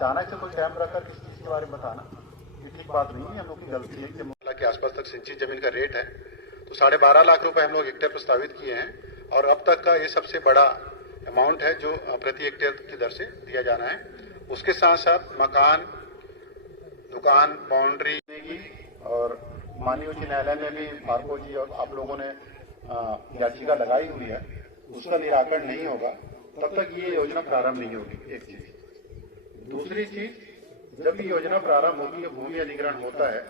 अचानक से कोई कैंप रखकर किसी चीज के बारे में बताना ये ठीक बात नहीं है। हम लोग की गलती है कि के आसपास तक सिंचित जमीन का रेट है तो 12.5 लाख रुपए हम लोग हेक्टेयर प्रस्तावित किए हैं और अब तक का ये सबसे बड़ा अमाउंट है जो प्रति हेक्टेयर की दर से दिया जाना है। उसके साथ साथ मकान, दुकान, बाउंड्री और माननीय उच्च न्यायालय में भी भार्गव जी और आप लोगों ने याचिका लगाई हुई है, उसका निराकरण नहीं होगा तब तक ये योजना प्रारंभ नहीं होगी। एक चीज। दूसरी चीज, जब भी योजना प्रारंभ होगी, भूमि अधिग्रहण होता है,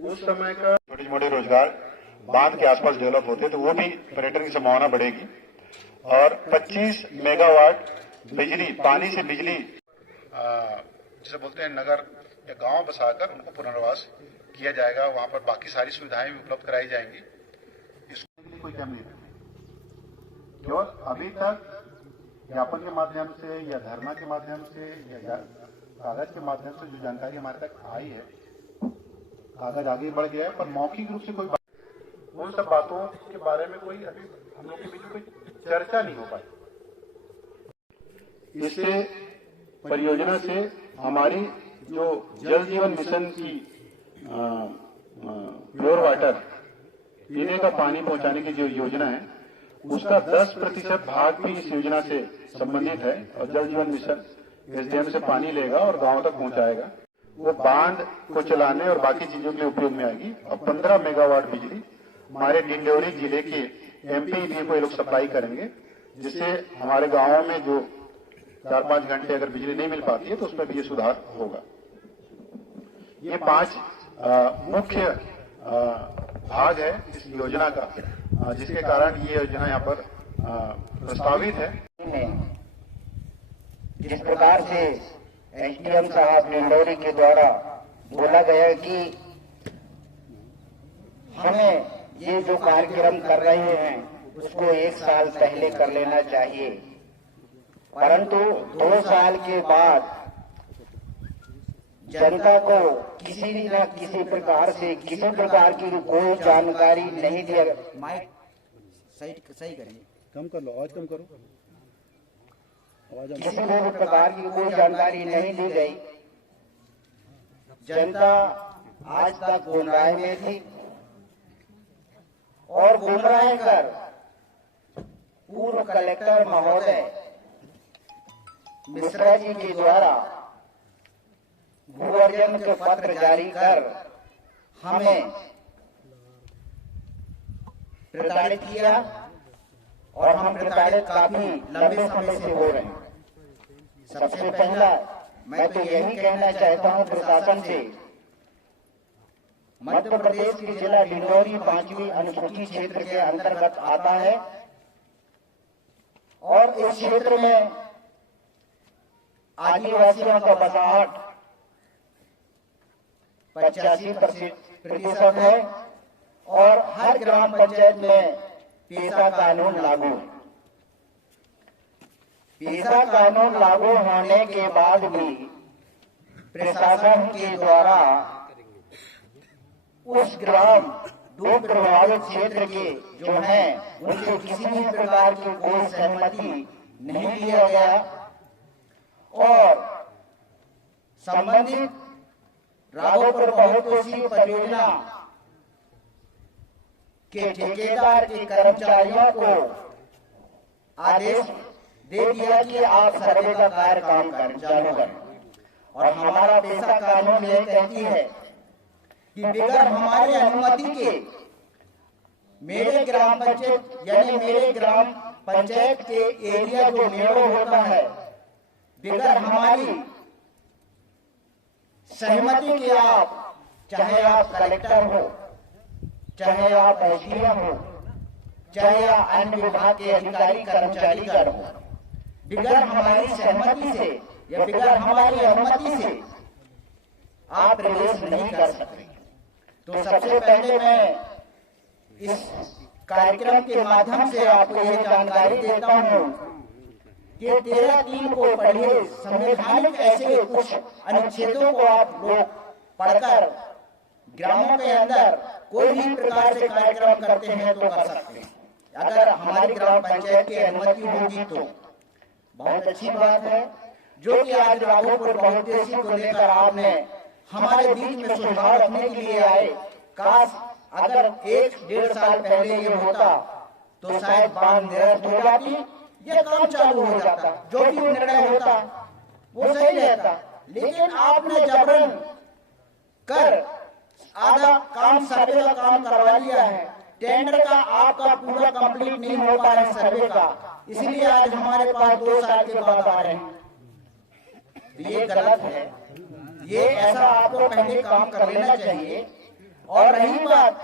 उस समय का छोटे मोटे रोजगार बांध के आसपास डेवलप होते हैं तो वो भी पर्यटन की संभावना बढ़ेगी। और 25 मेगावाट बिजली, पानी से बिजली जिसे बोलते हैं नगर या गांव बसाकर उनको पुनर्वास किया जाएगा। वहां पर बाकी सारी सुविधाएं भी उपलब्ध कराई जाएंगी। इसके लिए कोई कैम नहीं रखेगा। केवल अभी तक ज्ञापन के माध्यम से या धरना के माध्यम से या कागज के माध्यम से जो जानकारी हमारे तक आई है, कागज आगे बढ़ गया है, पर मौखिक रूप से कोई उन सब बातों के बारे में कोई अभी हम लोग के बीच में कोई चर्चा नहीं हो पाई। इससे परियोजना से हमारी जो जल जीवन मिशन की प्योर वाटर पीने का पानी पहुंचाने की जो योजना है उसका 10% भाग भी इस योजना से संबंधित है और जल जीवन मिशन एसडीएम से पानी लेगा और गांव तक पहुंचाएगा। वो बांध को चलाने और बाकी चीजों के लिए उपयोग में आएगी। और 15 मेगावाट बिजली हमारे डिंडोरी जिले के एमपीईबी को ये लोग सप्लाई करेंगे, जिससे हमारे गांवों में जो 4-5 घंटे अगर बिजली नहीं मिल पाती है तो उसमें भी ये सुधार होगा। ये 5 मुख्य भाग है इस योजना का, जिसके कारण ये योजना यहाँ पर प्रस्तावित है। जिस प्रकार से एसडीएम साहब डिंडोरी के द्वारा बोला गया कि हमें ये जो कार्यक्रम कर रहे हैं उसको 1 साल पहले कर लेना चाहिए, परंतु 2 साल के बाद जनता को किसी न किसी प्रकार से किसी प्रकार की कोई जानकारी नहीं दिया। माइक सही करेंगे, कम कर लो, आवाज कम करो। किसी भी प्रकार की कोई जानकारी नहीं दी गई। जनता आज तक गुमराह में थी और गुमराह कर पूर्व कलेक्टर महोदय मिश्रा जी के द्वारा भू अर्जन के पत्र जारी कर हमें प्रताड़ित किया और हम प्रताड़ित काफी लंबे समय से हो रहे हैं। सबसे पहला मैं तो यही कहना चाहता हूं प्रशासन से, मध्य प्रदेश के जिला डिंडोरी 5वीं अनुसूचित क्षेत्र के अंतर्गत आता है और इस क्षेत्र में आदिवासियों का बसाहट 85% है और हर ग्राम पंचायत में पेशा कानून लागू है। पेशा कानून लागू होने के बाद भी प्रशासन के द्वारा उस ग्राम 2 प्रभावित क्षेत्र के जो हैं उनसे किसी भी प्रकार की कोई सहमति नहीं दिया गया और संबंधित राघोपुर बहुउद्देशीय परियोजना के ठेकेदार के कर्मचारियों को आदेश दे दिया कि आप सर्वे का कार्य काम चालू करें। और हमारा पेशा कानून यह कहती है कि बगैर हमारी अनुमति के मेरे ग्राम पंचायत यानी मेरे ग्राम पंचायत के एरिया जो मेड़ो होता है, बगैर हमारी सहमति के आप चाहे आप कलेक्टर हो, चाहे आप एसडीएम हो, चाहे अन्य विभाग के अधिकारी कर्मचारी हो, बगैर हमारी सहमति से या बगैर हमारी अनुमति से आप प्रवेश नहीं कर सकते। तो सबसे पहले मैं इस कार्यक्रम के माध्यम से आपको यह जानकारी देता हूं कि 13(3) को पढ़िए। संवैधानिक ऐसे कुछ अनुच्छेदों को आप लोग पढ़कर ग्रामों के अंदर कोई भी प्रकार से कार्यक्रम करते हैं तो कर सकते हैं। अगर हमारी ग्राम पंचायत की अनुमति होगी तो बहुत अच्छी बात है, जो कि आज राघोपुर बहुउद्देशीय को लेकर आपने हमारे बीच में सुझाव रखने के लिए आए। काश अगर 1-1.5 साल पहले ये होता तो शायद बांध निरस्त हो जाती, ये काम चालू हो जाता, जो भी निर्णय होता वो सही रहता। लेकिन आपने जबरन कर आधा काम, सर्वे का काम करवा लिया है। टेंडर का आपका पूरा कंप्लीट नहीं हो पा रहा है सर्वे का, इसलिए आज हमारे पास 2 साल के बाद आ रहे हैं। ये गलत है, ये ऐसा आपको पहले काम कर लेना चाहिए। और रही बात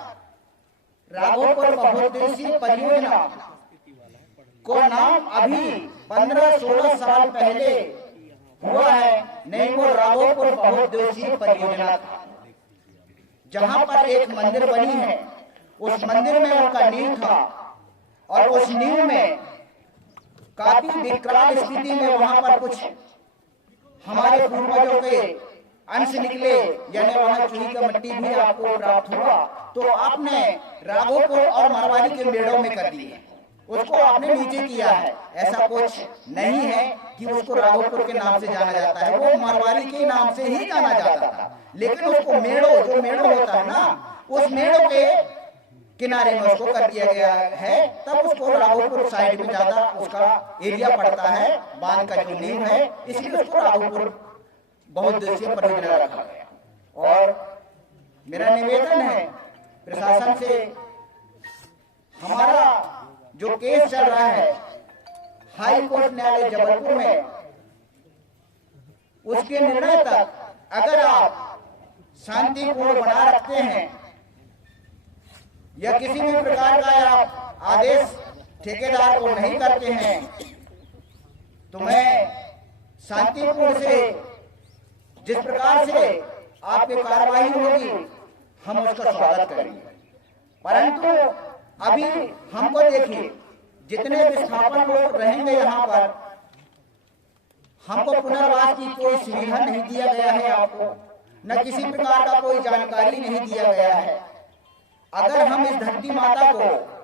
राघोपुर बहुउद्देशीय परियोजना को नाम अभी 15-16 साल पहले हुआ है, नहीं वो राघोपुर बहुउद्देशीय परियोजना था। जहां पर एक मंदिर बनी है, उस मंदिर में उनका नींव था और उस नींव में काफी विकराल स्थिति में वहां पर कुछ हमारे पूर्वजों के अंश निकले, यानी वहां चूही का मिट्टी भी आपको प्राप्त हुआ, तो आपने राघोपुर और मरवाड़ी के मेड़ों में कर दिए, उसको आपने नीचे किया है। ऐसा कुछ नहीं है कि उसको राघोपुर के नाम से जाना जाता है, वो मरवाड़ी के नाम से ही जाना जाता था। लेकिन उसको मेड़ो, जो मेड़ो होता है ना, उस मेड़ो के किनारे में उसको कर दिया गया है। तब उसको राघोपुर साइड में ज्यादा उसका एरिया पड़ता है, बांध का जो नींव है, इसलिए उसको राघोपुर बहुउद्देशीय परियोजना रखा गया। और मेरा निवेदन है प्रशासन से, हमारा जो केस चल रहा है हाई कोर्ट न्यायालय जबलपुर में, उसके निर्णय तक अगर आप शांतिपूर्ण बना रखते हैं या किसी भी प्रकार का आप आदेश ठेकेदार को नहीं करते हैं, तो मैं शांतिपूर्ण से जिस प्रकार से आपकी कार्रवाई होगी हम उसका स्वागत करेंगे। परंतु अभी हमको देखिए, जितने विस्थापन लोग रहेंगे यहाँ पर, हमको पुनर्वास की कोई सुविधा नहीं दिया गया है, आपको न किसी प्रकार का कोई जानकारी नहीं दिया गया है। अगर हम इस धरती माता को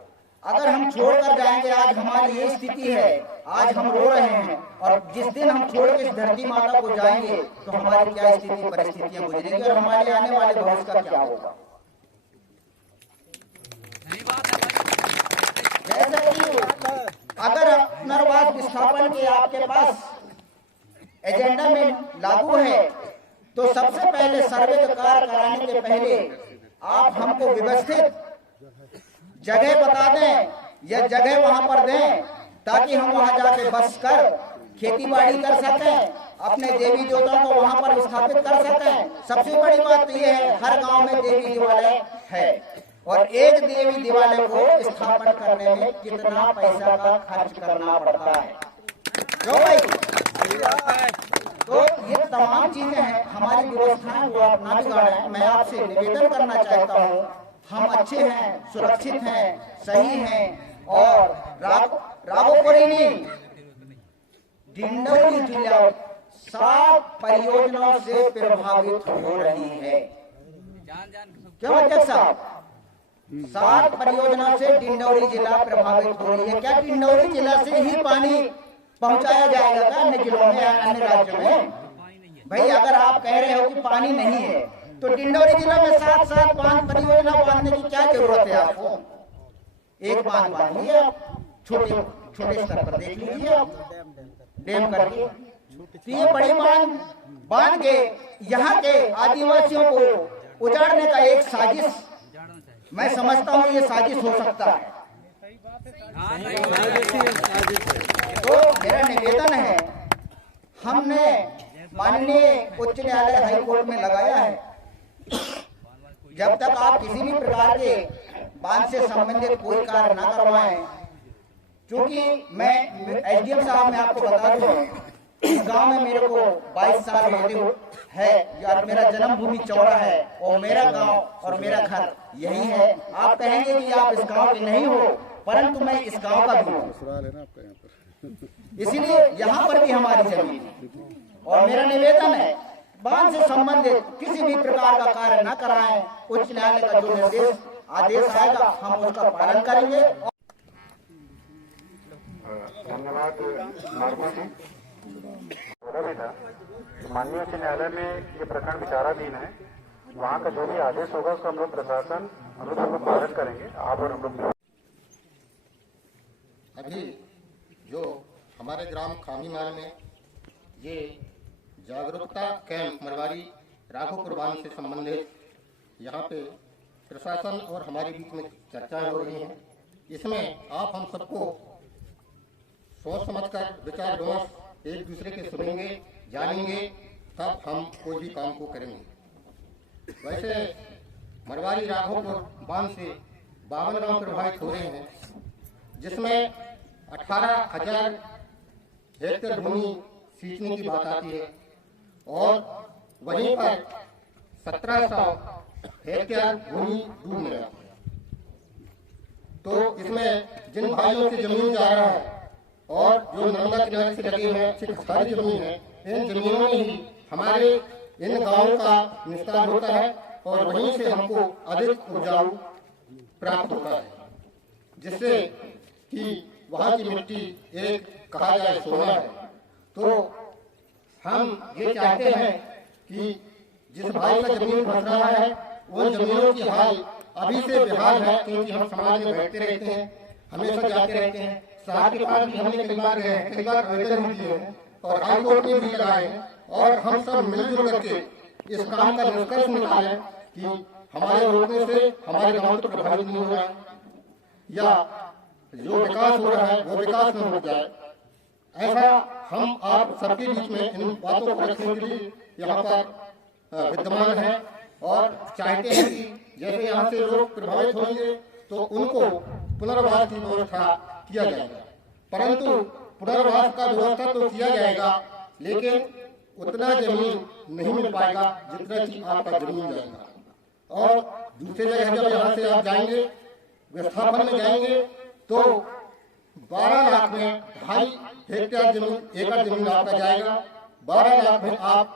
अगर हम छोड़कर जाएंगे, आज हमारी ये स्थिति है, आज हम रो रहे हैं, और जिस दिन हम छोड़ के इस धरती माता को जाएंगे तो हमारी क्या स्थिति परिस्थितियां गुजरेंगी और हमारे आने वाले भविष्य का क्या होगा। जैसे कि अगर पुनर्वास विस्थापन के आपके पास एजेंडा में लागू है, तो सबसे पहले सर्वे का कार्य कराने के पहले आप हमको व्यवस्थित जगह बता दें या जगह वहां पर दें, ताकि हम वहां जाके बस कर खेती बाड़ी कर सकें, अपने देवी देवताओं को वहां पर स्थापित कर सकें। सबसे बड़ी बात तो ये है, हर गांव में देवी देवालय है, और एक देवी देवालय को स्थापन करने में कितना पैसा का खर्च करना पड़ता है, क्यों भाई? तो ये तमाम चीजें हैं, हमारी व्यवस्थाएं वो आप ना बिगाड़ें। मैं आपसे निवेदन करना चाहता हूँ, हम अच्छे हैं, सुरक्षित हैं, सही हैं, और राघोपुरी डिंडौरी जिला 7 परियोजनाओं से प्रभावित हो रही है। क्यों अध्यक्ष साहब? 7 परियोजनाओं से डिंडौरी जिला प्रभावित हो रही है। क्या डिंडौरी जिला से ही पानी पहुंचाया जाएगा क्या अन्य जिलों में, अन्य राज्यों में? भाई अगर आप कह रहे हो कि पानी नहीं है, तो डिंडौरी जिला में 7 बांध परियोजना बांधने की क्या जरूरत है आपको? एक बांध बांधिए आप, छोटे स्तर पर देख लीजिए आप, डैम करके। तो ये बड़ी बांध के यहाँ के आदिवासियों को उजाड़ने का एक साजिश, मैं समझता हूँ ये साजिश हो सकता है। तो मेरा निवेदन है, हमने माननीय उच्च न्यायालय हाई कोर्ट में लगाया है, जब तक आप किसी भी प्रकार के बांध से संबंधित कोई कार्य न करवाएं, क्योंकि मैं एसडीएम साहब मैं आपको बता दूं, इस गांव में मेरे को 22 साल होते है, और मेरा जन्मभूमि चौड़ा है, और मेरा गांव और मेरा घर यही है। आप कहेंगे कि आप इस गांव के नहीं हो, परंतु मैं इस गांव का भी हूँ, इसीलिए यहाँ पर भी हमारी जमीन है। और मेरा निवेदन है, बांध से संबंधित किसी भी प्रकार का कार्य न कराएं। उच्च न्यायालय का जो निर्देश आदेश आएगा हम उसका पालन करेंगे। धन्यवाद नॉर्मा जी। आग्रह भी था। माननीय उच्च न्यायालय में ये प्रकरण विचाराधीन है, वहाँ का जो भी आदेश होगा उसका हम लोग प्रशासन हम लोग पालन करेंगे। आप और हम लोग अभी जो हमारे ग्राम खामीमाल में ये जागरूकता कैंप मरवारी राघोपुर बांध से संबंधित यहाँ पे प्रशासन और हमारे बीच में चर्चाएं हो रही हैं। इसमें आप हम सबको सोच समझकर विचार विमर्श एक दूसरे के सुनेंगे, जानेंगे, तब हम कोई भी काम को करेंगे। वैसे मरवारी राघोपुर बांध से 52 गांव प्रभावित हो रहे हैं, जिसमें 18,000 हेक्टेयर भूमि सींचने की बात आती है और वहीं पर 1700 हेक्टेयर भूमि डूब में जाती है। तो इसमें जिन भाइयों से जमीन जा रहा है और जो नर्मदा किनारे से लगे हुए सिर्फ सारी जमीन है, इन जमीनों में ही हमारे इन गांवों का निस्तार होता है और वहीं से हमको अधिक उपजाऊ प्राप्त होता है, जिससे कि वहाँ की मिट्टी एक कहा जाए सोना है। तो हम ये चाहते हैं कि जिस भाई का जमीन फंस रहा है उन जमीनों की हाल अभी से बेहाल है, क्योंकि हम समाज में बैठते रहते हैं, हमेशा जाते रहते हैं। साहब के पास भी हमने कई बार गए हैं, कई बार आवेदन भी किए हैं और हाई कोर्ट में भी लगाए हैं और हम सब मिलजुल करके इस काम का निष्कर्ष निकालें कि हमारे रोकने से हमारे गांव तो प्रभावित नहीं हो रहा है या जो विकास हो रहा है वो विकास न हो जाए। ऐसा हम आप सबके बीच में इन बातों को रखने के लिए यहाँ पर विद्यमान है और चाहते हैं कि जैसे यहाँ से लोग प्रभावित होंगे तो उनको पुनर्वास की व्यवस्था किया जाएगा। परंतु पुनर्वास का व्यवस्था तो किया जाएगा, लेकिन उतना जमीन नहीं मिल पाएगा जितना कि आपका जमीन जाएगा। और दूसरी जगह जब यहाँ से आप जाएंगे, विस्थापन में जाएंगे, तो 12 लाख में 2.5 हेक्टेयर जमीन, एकड़ जमीन आपका जाएगा। 12 लाख में आप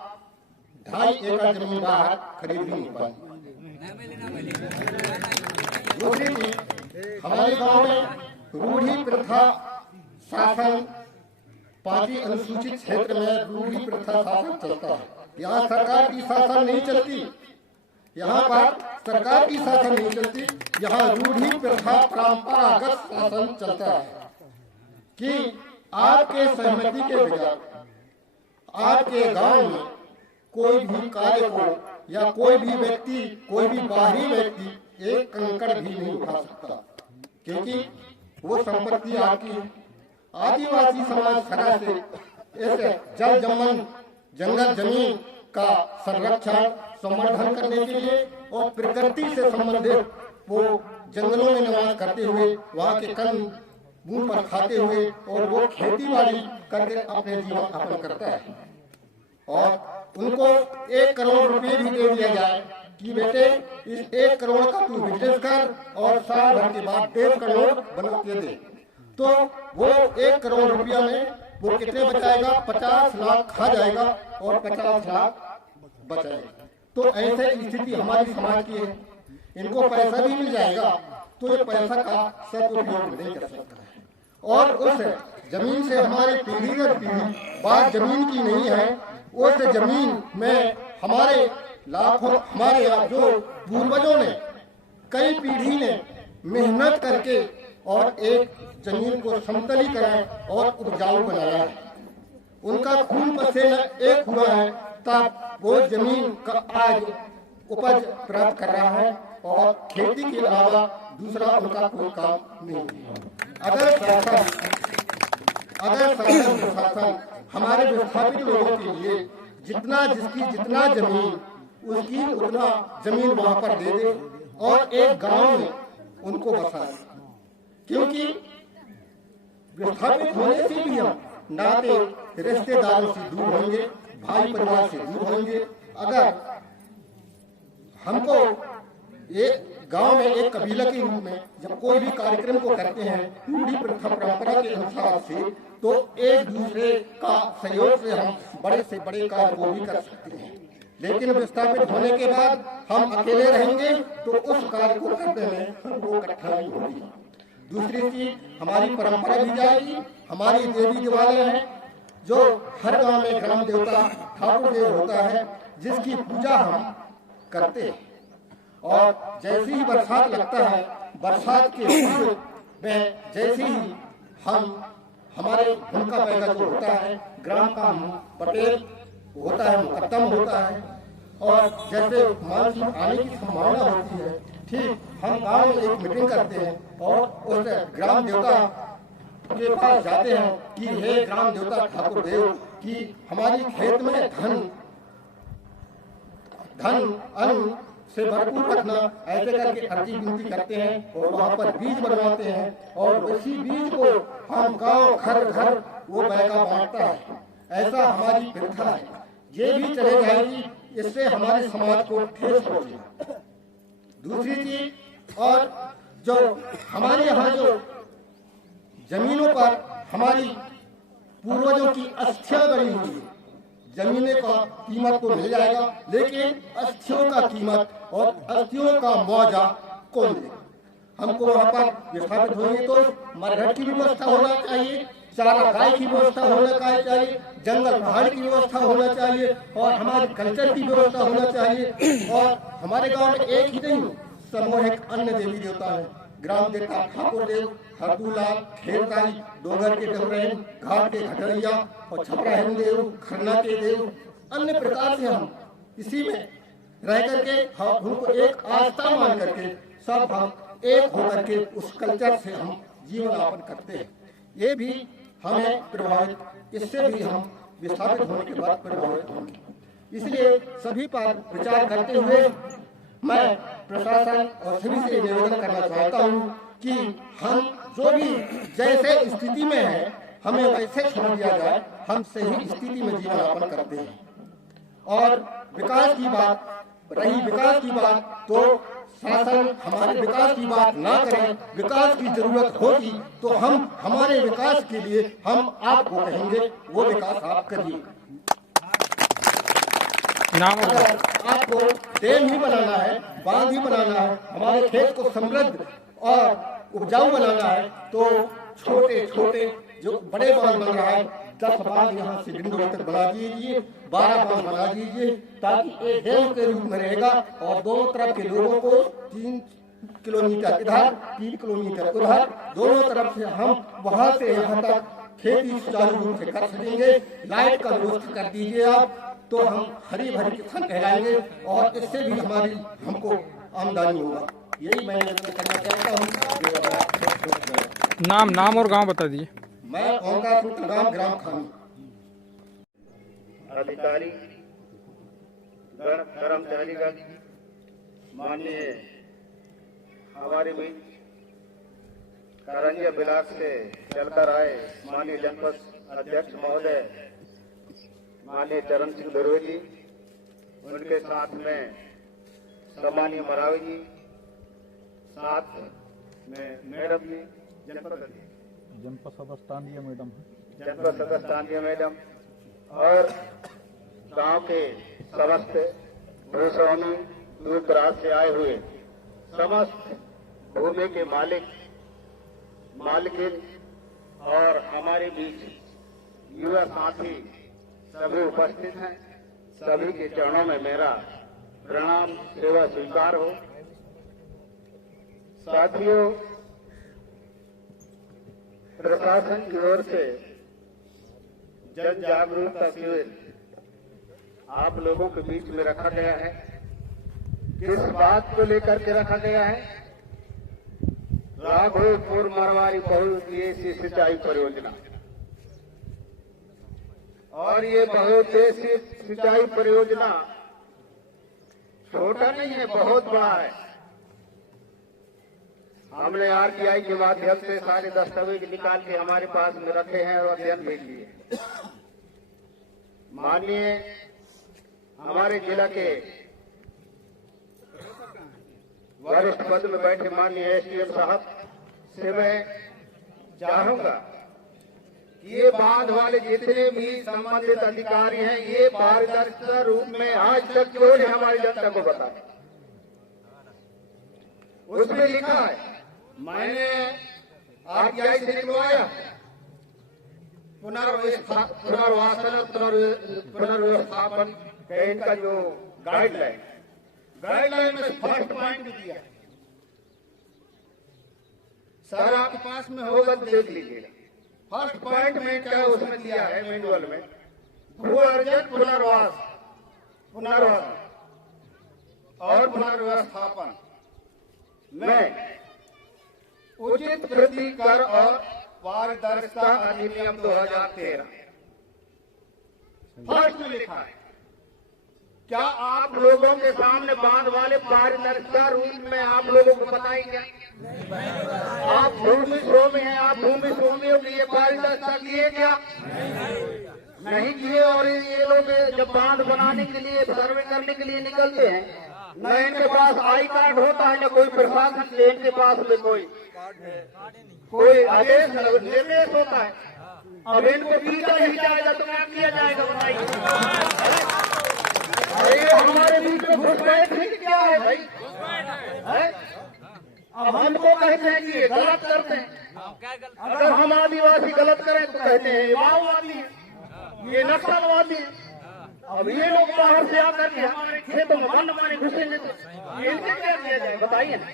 2.5 एकड़ जमीन बाहर खरीद भी नहीं पाएंगे। दूसरी चीज, हमारे गांव में रूढ़ी प्रथा शासन 5वीं अनुसूचित क्षेत्र में रूढ़ी प्रथा शासन चलता है। यहाँ सरकार की शासन नहीं चलती, यहाँ पर सरकार की शासन नहीं चलती, यहाँ रूढ़ी प्रथा परंपरागत शासन चलता है कि आपके सहमति के बगैर आपके गांव में कोई भी कार्य को या कोई भी व्यक्ति, कोई भी बाहरी व्यक्ति एक कंकड़ भी नहीं उठा सकता, क्योंकि वो संपत्ति आपकी है। आदिवासी समाज सदा से इस जल जमन जंगल जमीन का संरक्षण संवर्धन करने के लिए और प्रकृति से संबंधित वो जंगलों में निवास करते हुए वहाँ के कण बूंद पर खाते हुए और वो खेती बाड़ी करके अपने जीवन यापन करता है। और उनको 1 करोड़ रुपए भी दे दिया जाए कि बेटे इस 1 करोड़ का तू बिजनेस कर और साल भर के बाद 1.5 करोड़ बना के दे, तो वो 1 करोड़ रुपया में वो कितने बचाएगा? 50 लाख खा जाएगा और 50 लाख बचाएगा। तो ऐसे स्थिति हमारी समाज की है। इनको पैसा भी मिल जाएगा तो ये पैसा का सदुपयोग नहीं कर सकता है और उस जमीन से हमारी पीढ़ी दर पीढ़ी बात जमीन की नहीं है। उस जमीन में हमारे लाखों, हमारे जो पूर्वजों ने, कई पीढ़ी ने मेहनत करके और एक जमीन को समतलीकरण और उपजाऊ बनाया है। उनका खून पसीना एक हुआ है, तब वो जमीन का आज उपज प्राप्त कर रहा है और खेती के अलावा दूसरा उनका कोई काम नहीं है। अगर शासन हमारे विस्थापित लोगों के लिए जिसकी जितना जमीन उसकी उतना जमीन वहां पर दे दे और एक गांव में उनको बसाए, क्योंकि विस्थापित होने से भी हम नाते रिश्तेदारों से दूर होंगे, भाई परिवार से दूर होंगे। अगर हमको एक गांव में एक कबीला के रूप में जब कोई भी कार्यक्रम को करते हैं रूढ़ी प्रथा परंपरा के अनुसार से, तो एक दूसरे का सहयोग से हम बड़े से बड़े कार्य को भी कर सकते हैं। लेकिन विस्थापित होने के बाद हम अकेले रहेंगे तो उस कार्य को करने में हमको कठिनाई होगी। दूसरी चीज, हमारी परंपरा भी जाएगी, हमारी देवी देवालय हैं जो हर गांव में ग्राम देवता ठाकुर देव होता है, जिसकी पूजा हम करते हैं। और जैसे ही बरसात लगता है, बरसात के पूर्व में जैसे ही हमारे उनका पैगा जो होता है, ग्राम का पटेल होता है, मुकद्दम होता है, और जैसे मानसून आने की संभावना होती है, ठीक हम गांव में एक मीटिंग करते हैं और उस ग्राम देवता के पास जाते हैं कि हे ग्राम देवता ठाकुर देव, कि हमारी खेत में धन अन्न से भरपूर रखना, ऐसे करके अर्जी विनती करते हैं और वहाँ पर बीज बनवाते हैं, और उसी बीज को हम गांव घर घर वो बैगा बांटता है। ऐसा हमारी प्रथा है, ये भी चले जाएगी, इससे हमारे समाज को ठेस पहुंचेगी। दूसरी चीज, और जो हमारे यहाँ जो जमीनों पर हमारी पूर्वजों की अस्थियां बनी हुई है, जमीने का कीमत तो मिल जाएगा, लेकिन अस्थियों का कीमत और अस्थियों का मुआवजा कौन देगा? हमको वहाँ पर विस्थापित होंगे तो मरघट की व्यवस्था होना चाहिए, चारा गाय की व्यवस्था होना चाहिए, जंगल पहाड़ की व्यवस्था होना चाहिए, और हमारे कल्चर की व्यवस्था होना चाहिए। और हमारे गांव में एक ही नहीं, सामूहिक अन्य देवी देवता है, ग्राम देवता ठाकुर देव, हरदूलाल, खेरताई, डोगर के डबरैन, घाट के घटरिया और छपराहन देव, खरना के देव, अन्य प्रकार से हम इसी में रह करके हम उनको एक आस्था मान करके सब हम एक होकर के उस कल्चर से हम जीवन यापन करते हैं। ये भी हमें प्रभावित, इससे भी हम विस्थापित होने के बाद प्रभावित होंगे। इसलिए सभी पर विचार करते हुए मैं प्रशासन और सभी से निवेदन करना चाहता हूँ कि हम जो भी जैसे स्थिति में है, हमें वैसे छोड़ दिया जाए, हम सही स्थिति में जीवन यापन करते हैं। और विकास की बात रही, विकास की बात तो शासन हमारे विकास की बात ना करें, विकास की जरूरत होगी तो हम हमारे विकास के लिए हम आपको कहेंगे, वो विकास आप करिए। अगर आपको डैम ही बनाना है, बांध ही बनाना है, हमारे खेत को समृद्ध और उपजाऊ बनाना है, तो छोटे छोटे जो बड़े बांध बन रहा है, 10 बांध यहाँ से बिंदु तक बना दीजिए, 12 बांध बना दीजिए, ताकि एक डैम के रूप में रहेगा और दोनों तरफ के लोगों को 3 किलोमीटर इधर 3 किलोमीटर उधर, दोनों तरफ से हम वहाँ से यहाँ तक खेती सुचारू रूप से कर सकेंगे। लाइट का व्यवस्था कर दीजिए आप, तो हम हरी भरी किसान कहलाएंगे और इससे भी हमको आमदनी होगा। यही मैं करना चाहता हूँ। नाम और गांव बता दीजिए। मैं ओंकार पुत्र गांव ग्राम खानी। अधिकारी गण कर्मचारीगण, माननीय हमारे बीच करंजिया ब्लॉक से चलकर आए माननीय जनपद अध्यक्ष महोदय माननीय चरण सिंह धुर्वे जी, उनके साथ में सम्मानीय मरावी जी, साथ में मैडम जी, जनपद सदस्य मैडम, जनपद सदस्य मैडम, और गांव के समस्त भूस्वामी दूर दराज से आए हुए समस्त भूमि के मालिकिन और हमारे बीच युवा साथी सभी उपस्थित हैं। सभी के चरणों में मेरा प्रणाम सेवा स्वीकार हो। साथियों, प्रशासन की ओर से जन जागरूकता शिविर आप लोगों के बीच में रखा गया है। किस बात को लेकर के रखा गया है? राघोपुर मरवारी बहुउद्देशीय सिंचाई परियोजना, और ये बहुउद्देशीय सिंचाई परियोजना छोटा नहीं है, बहुत बड़ा है। हमने आरटीआई के माध्यम से सारे दस्तावेज निकाल के हमारे पास में रखे हैं और अध्ययन भी किए। माननीय हमारे जिला के वरिष्ठ पद में बैठे माननीय एसडीएम साहब से मैं चाहूंगा कि ये बांध वाले जितने भी संबंधित अधिकारी हैं, ये पारदर्शी रूप में आज तक क्यों नहीं हमारी जनता को बताए। उसमें लिखा है, मैंने आरटीआई से निकलवाया, पुनर्वासन और पुनर्व्यवस्थापन का इनका जो गाइडलाइन में फर्स्ट पॉइंट भी दिया है। सर आपके पास में होगा तो देख लीजिएगा। फर्स्ट पॉइंट में क्या उसमें दिया है मैनुअल में, भू अर्जन पुनर्वास और पुनर्व्यवस्थापन में उचित वृद्धि कर और पारदर्शिता अधिनियम 2013 फर्स्ट में लिखा है। क्या आप लोगों के सामने बांध वाले पारदर्शिता रूप में आप लोगों को बताएंगे? आप भूमि स्वामी हैं, आप भूमि स्वामियों के लिए पारदर्शिता किए क्या? नहीं किए। और ये लोग जब बांध बनाने के लिए सर्वे करने के लिए निकलते हैं, न इनके पास आई कार्ड होता है, न कोई प्रशासन से इनके पास में कोई आदेश निर्देश होता है। अब इनको पीटा नहीं जाएगा तो क्या किया जाएगा बताइए? अरे हमारे बीच में घुस गए ठीक क्या है भाई? अब हमको कहते हैं कि ये गलत करते हैं। अगर हम आदिवासी गलत करें तो कहते हैं ये माओवादी है, ये नक्सलवादी है। अब ये लोग बाहर से आकर के हमारे खेतों में वन माने घुसेंगे तो इनसे क्या किया जाए बताइए ना।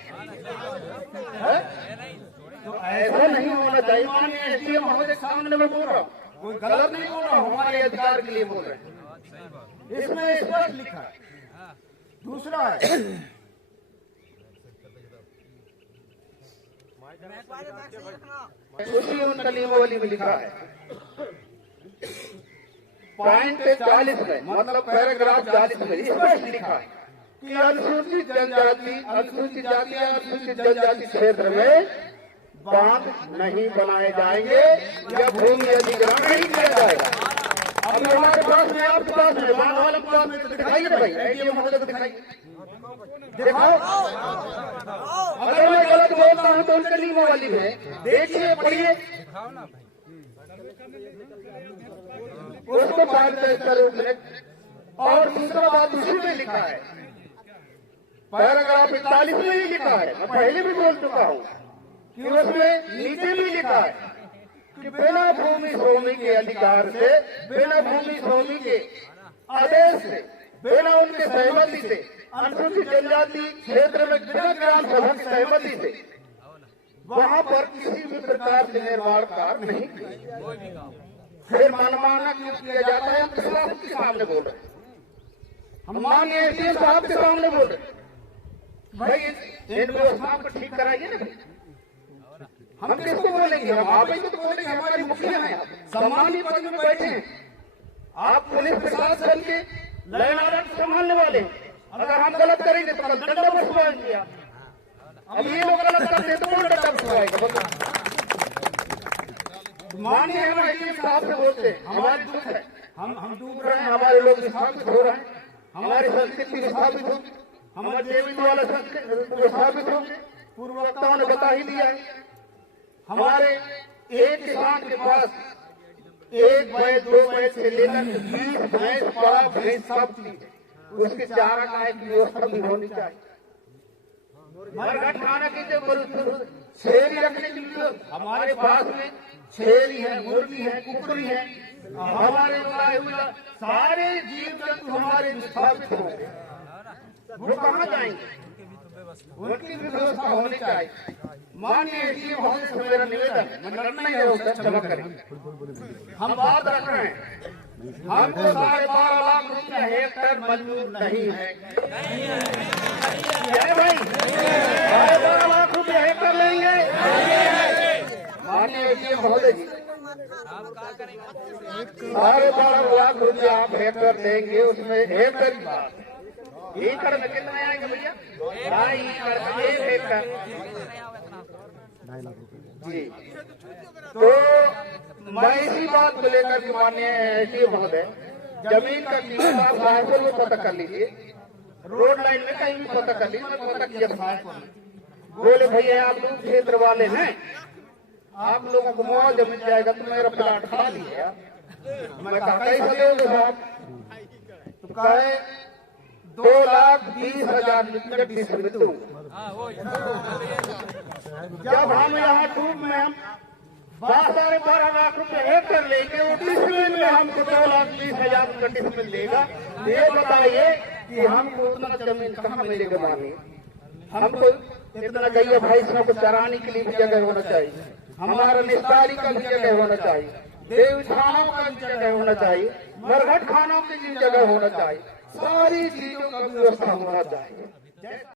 तो ऐसा नहीं होना चाहिए। माननीय एसडीएम महोदय के सामने मैं बोल रहा हूँ, कोई गलत नहीं बोल रहा हूँ, हमारे अधिकार के लिए बोल रहे हैं। इसमें स्पष्ट लिखा है। दूसरा है उसी उन नियमावली में लिखा है पॉइंट 40 में, मतलब पैराग्राफ 40 में स्पष्ट लिखा है कि अनुसूचित जनजाति, अनुसूचित जाति या अनुसूचित जनजाति क्षेत्र में बांध नहीं बनाए जाएंगे या भूमि अधिग्रहण नहीं किया जाएगा। अभी हमारे पास में, आपके पास में, बांध वाले के पास में तो दिखाइए ना भाई, एडीएम महोदय को दिखाइए, दिखाओ। अगर मैं गलत बोलता हूँ तो उनका नियमावली में देखिए, पढ़िए, उसको पारदर्शिता रूप में। और दूसरा बात उसी में लिखा है, पैराग्राफ 41 में ही लिखा है, मैं पहले भी बोल चुका हूँ कि उसमें नीचे भी लिखा है कि बिना भूमि स्वामी के अधिकार से, बिना भूमि स्वामी के आदेश से, बिना उनके सहमति से अनुसूचित जनजाति क्षेत्र में बिना ग्राम सभा की सहमति से वहां पर किसी भी प्रकार से निर्माण कार्य नहीं किया। फिर मनमाना क्यों किया जाता है? हम प्रशासन के सामने बोल रहे हैं, हम माननीय एसडीएम साहब के सामने बोल रहे हैं, भाई इन व्यवस्थाओं को ठीक कराइए ना। हम किसको बोलेंगे? हम आप ही तो बोलेंगे, हमारी मुखिया हैं, सम्मानित पद में बैठे हैं, आप पुलिस प्रशासन के लाइन ऑर्डर संभालने वाले हैं। अगर हम गलत करेंगे तो कल डंडा बसवाएंगे आप। अब ये लोग गलत करते हैं तो कौन डंडा बसवाएगा? मानिए हम एसडीएम साहब से बोलते हैं, हमारी दुख है, हम डूब रहे हैं, हमारे लोग विस्थापित हो रहे हैं, हमारी संस्कृति विस्थापित होगी, हमारे देवी वाला संस्कृति विस्थापित होगी। पूर्व वक्ताओं ने बता ही दिया है, हमारे एक किसान के पास 1 बैल 2 बैल से लेकर 20 भैंस, बड़ा भैंस सब थी, उसके चारा खाने की व्यवस्था भी होनी चाहिए। मरघट खाना की जो छेरी रखने के लिए हमारे पास में छेरी है, मुर्गी है, कुकरी है, हमारे सारे जीव जंतु हमारे विस्थापित होंगे, वो कहाँ जाएंगे? उनकी भी व्यवस्था होनी चाहिए। माननीय एसडीएम महोदय से मेरा निवेदन है, मैं लड़ना ही है, उसका क्षमा करें। हम बात रख रहे हैं, हमको 12.5 लाख रुपया हेक्टेयर मंजूर नहीं है भाई, 12.5 लाख रुपया हेक्टेयर लेंगे। माननीय एसडीएम महोदय जी, 12.5 लाख रुपया आप हेक्टेयर लेंगे, उसमें हेक्टेयर की बात, एकड़ में कितने आएंगे भैया? 2.5 एकड़ में 1 हेक्टेयर जी। तो मैं इसी बात को लेकर के माननीय एसडीएम महोदय, जमीन का कीमत आप सहायपुर में पता कर लीजिए, रोड लाइन में कहीं भी पता कर लीजिए, मैं पता किया सहायपुर में। बोले भैया आप लोग क्षेत्र वाले हैं, आप लोगों को मुआवजा मिल जाएगा, तो मेरा प्लाट खाली है। मैं कहा कैसे दोगे साहब? तो कहे 2,20,000 लीटर डीजल दूंगा। जब हम यहाँ टूब में हम 12 लाख रुपए हेक्टर लेके वो डिसमिल में हमको 2,20,000 का डिसमिल देगा। ये बताइए कि हमको उतना जमीन कहाँ मिलेगा मानिए। हमको इतना गैया भैंसों को चराने के लिए भी जगह होना चाहिए, हमारा निस्तारी का भी जगह होना चाहिए, देवस्थानों का भी जगह होना चाहिए, मरघट खानों की भी जगह होना चाहिए, सारी चीजों का व्यवस्था होना चाहिए।